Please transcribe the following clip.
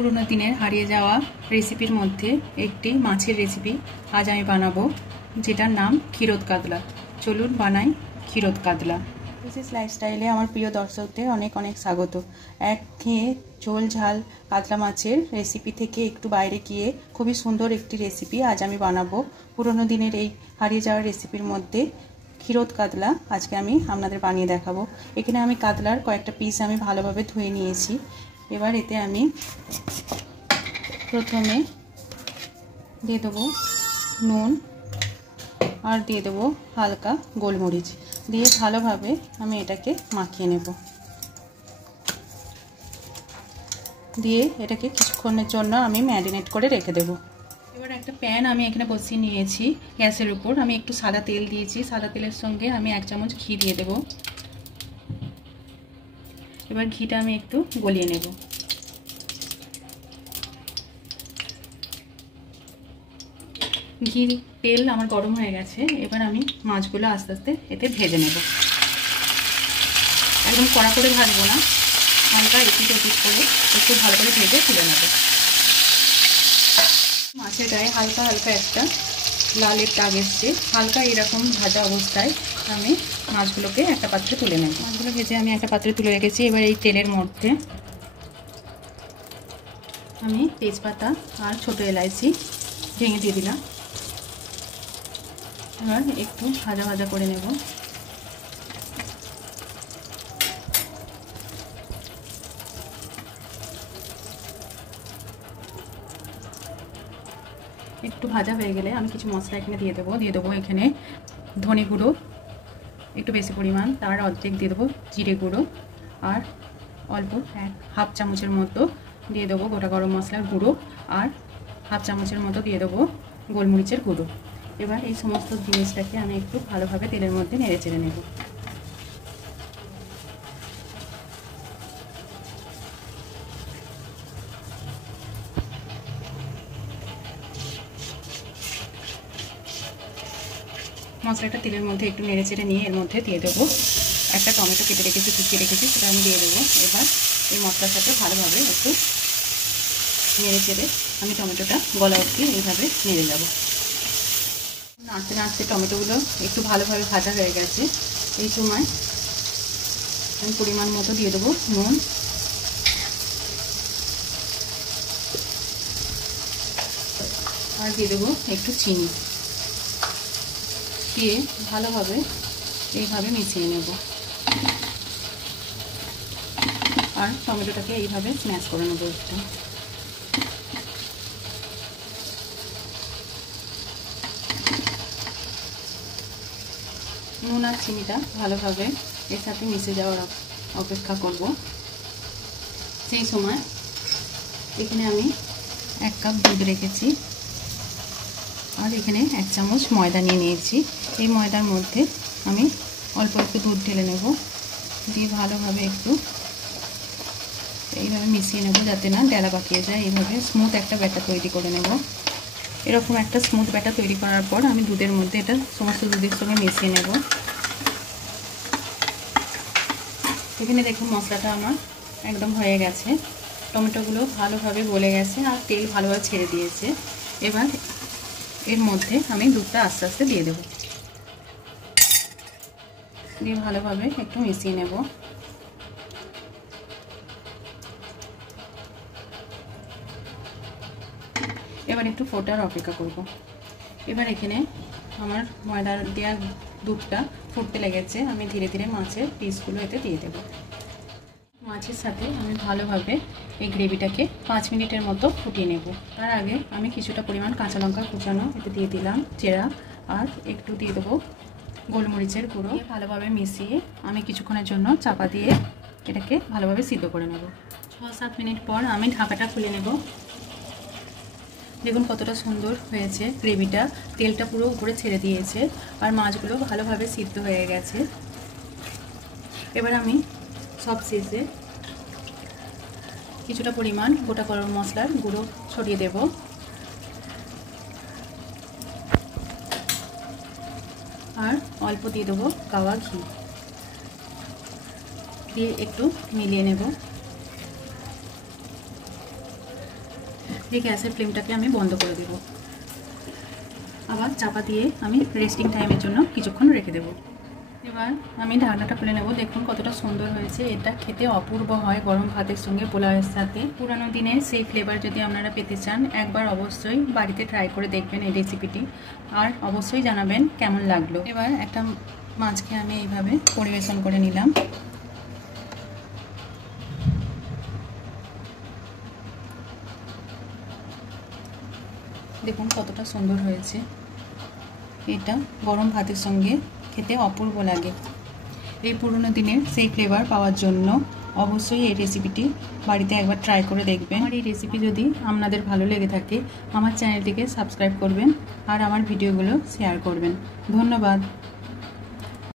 পুরনো দিনের হারিয়ে যাওয়া রেসিপির মধ্যে একটি মাছের রেসিপি আজ আমি বানাবো, যেটার নাম ক্ষীরোদ কাতলা। চলুন বানাই ক্ষীরোদ কাতলা। প্রসেস লাইফস্টাইলে আমার প্রিয় দর্শকদের অনেক অনেক স্বাগত। একঘেয়ে ঝোল ঝাল কাতলা মাছের রেসিপি থেকে একটু বাইরে গিয়ে খুবই সুন্দর একটি রেসিপি আজ আমি বানাবো। পুরনো দিনের এই হারিয়ে যাওয়া রেসিপির মধ্যে ক্ষীরোদ কাতলা আজকে আমি আপনাদের বানিয়ে দেখাবো। এখানে আমি কাতলার কয়েকটা পিস আমি ভালোভাবে ধুয়ে নিয়েছি। এবার এতে আমি প্রথমে দিয়ে দেবো নুন আর দিয়ে দেবো হালকা গোলমরিচ দিয়ে ভালোভাবে আমি এটাকে মাখিয়ে নেব। দিয়ে এটাকে কিছুক্ষণের জন্য আমি ম্যারিনেট করে রেখে দেব। এবার একটা প্যান আমি এখানে বসিয়ে নিয়েছি গ্যাসের উপর। আমি একটু সাদা তেল দিয়েছি, সাদা তেলের সঙ্গে আমি 1 চামচ ঘি দিয়ে দেব। এবার ঘিটা আমি একটু গলিয়ে নেব। ঘি তেল আমার গরম হয়ে গেছে। এবার আমি মাছগুলো আস্তে আস্তে এতে ভেজে নেব। একদম কড়া করে ভাজবো না, হালকা এপিট ওপিট করে একটু ভালো করে ভেজে তুলে নেব। মাছের গায়ে হালকা হালকা একটা লালের দাগ এসছে। হালকা এরকম ভাজা অবস্থায় আমি মাছগুলোকে একটা পাত্রে তুলে নেব। মাছগুলো ভেজে আমি একটা পাত্রে তুলে রেখেছি। এবার এই তেলের মধ্যে আমি তেজপাতা আর ছোটো এলাইচি ভেঙে দিয়ে দিলাম। এবার একটু ভাজা ভাজা করে নেব। একটু ভাজা হয়ে গেলে আমি কিছু মশলা এখানে দিয়ে দেবো এখানে ধনে গুঁড়ো একটু বেশি পরিমাণ, তার অর্ধেক দিয়ে দেবো জিরে গুঁড়ো, আর অল্প 1/2 চামচের মতো দিয়ে দেবো গোটা গরম মশলার গুঁড়ো, আর 1/2 চামচের মতো দিয়ে দেবো গোলমরিচের গুঁড়ো। এবার এই সমস্ত জিনিসটাকে আমি একটু ভালোভাবে তেলের মধ্যে নেড়ে চেড়ে নেব। মশলাটা তেলের মধ্যে একটু নেড়ে চেড়ে নিয়ে এর মধ্যে দিয়ে দেবো একটা টমেটো কেটে রেখেছি, কুচিয়ে রেখেছি, সেটা আমি দিয়ে দেবো। এবার এই মশলার সাথে ভালোভাবে একটু নেড়ে চেড়ে আমি টমেটোটা গলা অবধি এইভাবে নেড়ে যাব। নাড়তে নাড়তে টমেটোগুলো একটু ভালোভাবে ভাজা হয়ে গেছে। এই সময় আমি পরিমাণ মতো দিয়ে দেবো নুন, আর দিয়ে দেবো একটু চিনি, দিয়ে ভালোভাবে এইভাবে মিশিয়ে নেব। আর টমেটোটাকে এইভাবে স্ম্যাশ করে নেব একটু। নুন আর চিনিটা ভালোভাবে এর সাথে মিশে যাওয়ার অপেক্ষা করব। সেই সময় এখানে আমি 1 কাপ দুধ রেখেছি, আর এখানে 1 চামচ ময়দা নিয়ে নিয়েছি। এই ময়দার মধ্যে আমি অল্প একটু দুধ ঢেলে নেব, দিয়ে ভালোভাবে একটু এইভাবে মিশিয়ে নেব যাতে না ডেলা পাকিয়ে যায়। এইভাবে স্মুথ একটা ব্যাটার তৈরি করে নেব। এরকম একটা স্মুথ ব্যাটার তৈরি করার পর আমি দুধের মধ্যে এটা সমস্ত দুধের সঙ্গে মিশিয়ে নেব। এখানে দেখুন মশলাটা আমার একদম হয়ে গেছে, টমেটোগুলো ভালোভাবে গলে গেছে আর তেল ভালোভাবে ছেড়ে দিয়েছে। এবার এর মধ্যে আমি দুধটা আস্তে আস্তে দিয়ে দেব, দিয়ে ভালোভাবে একটু মিশিয়ে নেব। এবার একটু ফোটার অপেক্ষা করব। এবার এখানে আমার ময়দা দেওয়া দুধটা ফুটতে লেগেছে। আমি ধীরে ধীরে মাছের পিসগুলো এতে দিয়ে দেব। মাছের সাথে আমি ভালোভাবে এই গ্রেভিটাকে 5 মিনিটের মতো ফুটিয়ে নেব। তার আগে আমি কিছুটা পরিমাণ কাঁচা লঙ্কা কুচানো এতে দিয়ে দিলাম, চেরা, আর একটু দিয়ে দেবো গোলমরিচের গুঁড়ো। ভালোভাবে মিশিয়ে আমি কিছুক্ষণের জন্য চাপা দিয়ে এটাকে ভালোভাবে সিদ্ধ করে নেব। 6-7 মিনিট পর আমি ঢাকাটা খুলে নেব। দেখুন কতটা সুন্দর হয়েছে গ্রেভিটা, তেলটা পুরো উপরে ছেড়ে দিয়েছে আর মাছগুলো ভালোভাবে সিদ্ধ হয়ে গেছে। এবার আমি সব শেষে কিছুটা পরিমাণ গোটা গরম মশলার গুঁড়ো ছড়িয়ে দেব, আর অল্প দিয়ে দেবো গাওয়া ঘি, দিয়ে একটু মিলিয়ে নেব। এই গ্যাসের ফ্লেমটাকে আমি বন্ধ করে দেব। আবার চাপা দিয়ে আমি রেস্টিং টাইমের জন্য কিছুক্ষণ রেখে দেব। এবার আমি ঢাকনাটা খুলে নেব। দেখুন কতটা সুন্দর হয়েছে। এটা খেতে অপূর্ব হয় গরম ভাতের সঙ্গে, পোলাওয়ের সাথে। পুরানো দিনের সেই ফ্লেভার যদি আপনারা পেতে চান, একবার অবশ্যই বাড়িতে ট্রাই করে দেখবেন এই রেসিপিটি, আর অবশ্যই জানাবেন কেমন লাগলো। এবার একটা মাছকে আমি এইভাবে পরিবেশন করে নিলাম। দেখুন কতটা সুন্দর হয়েছে। এটা গরম ভাতের সঙ্গে খেতে অপূর্ব লাগে। এই পুরনো দিনের সেই ফ্লেভার পাওয়ার জন্য অবশ্যই এই রেসিপিটি বাড়িতে একবার ট্রাই করে দেখবেন। আমার এই রেসিপি যদি আপনাদের ভালো লেগে থাকে, আমার চ্যানেলটিকে সাবস্ক্রাইব করবেন আর আমার ভিডিওগুলো শেয়ার করবেন। ধন্যবাদ।